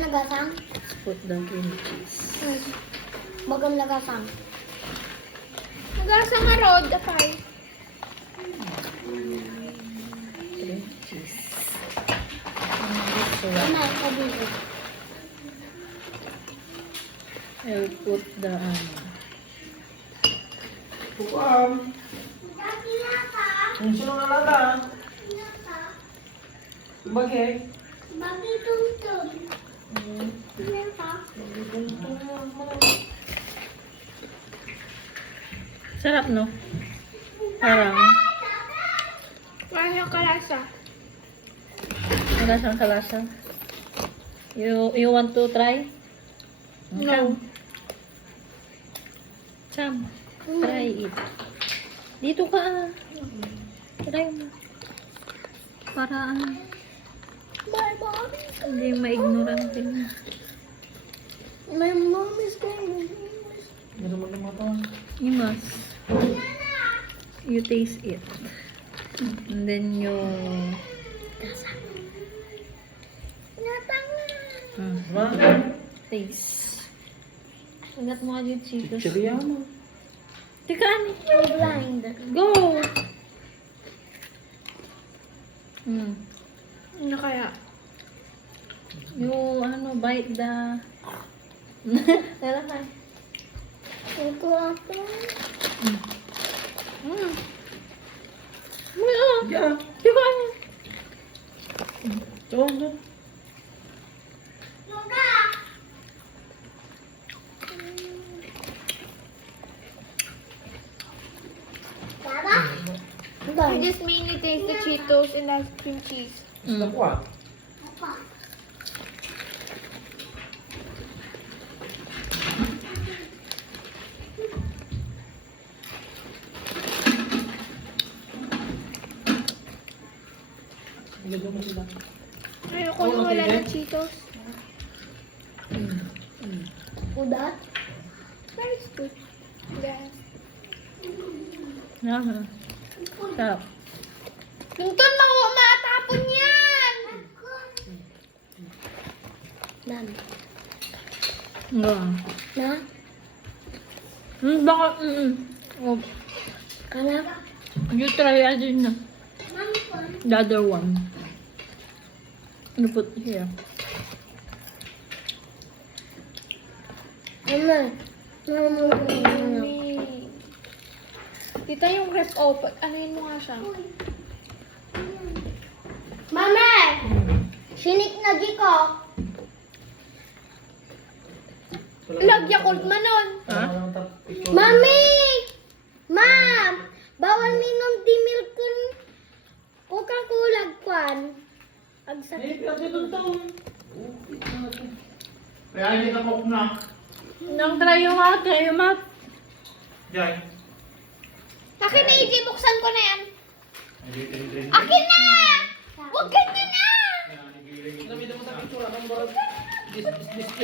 nagasang? Put the cream cheese. Bagang nagasang. Nagasang nga road, apay. Cream cheese. This one. Ano, kabili. I'll put the Bukam. Ang sino nga lata? Bagay. Bagi tungtong. sarap, no? Parang Wala siyang kalasa. wala siyang kalasa. You want to try? No. Sam, try it. Dito ka. Try mo. Para My mommy. hindi ma-ignorante mo. My mom is going. Meron mo naman ito. You must. You taste it. And then you... Ma? Taste. Ugat mo ka dito, Cheetos. Chichirya mo. Tika, ano? I'm blind. Go! Ano kaya? You, bite the... Tara ka. Ito ako. Yeah. Tika, ano? Ito, ito. I just mainly taste the Cheetos and ice cream cheese. Nakuha. Ilagay mo sila. Ayoko na wala ng Cheetos. Udat? Very good. Yes. Sarap. Tuntun, matapon yan! Nan. Nga. Na? Baka, oh, Anak? you try again na. The other one. You put here. Mama. Mama. Yummy. Tita, yung rep open. Anuhin mo nga siya. Mama! Sinik na di ko. Lagyan ko manon. Ha? Mami! Ma'am! Bawal minom di milk kun. Coca-Cola kwan. Agsakit. Kaya hindi ka cook na. Nang try yung ate, yung mat. Jai. Akin na, EJ, buksan ko na yan. Akin na! Huwag ganyan na! Namitin mo sa picture. Anong barang? This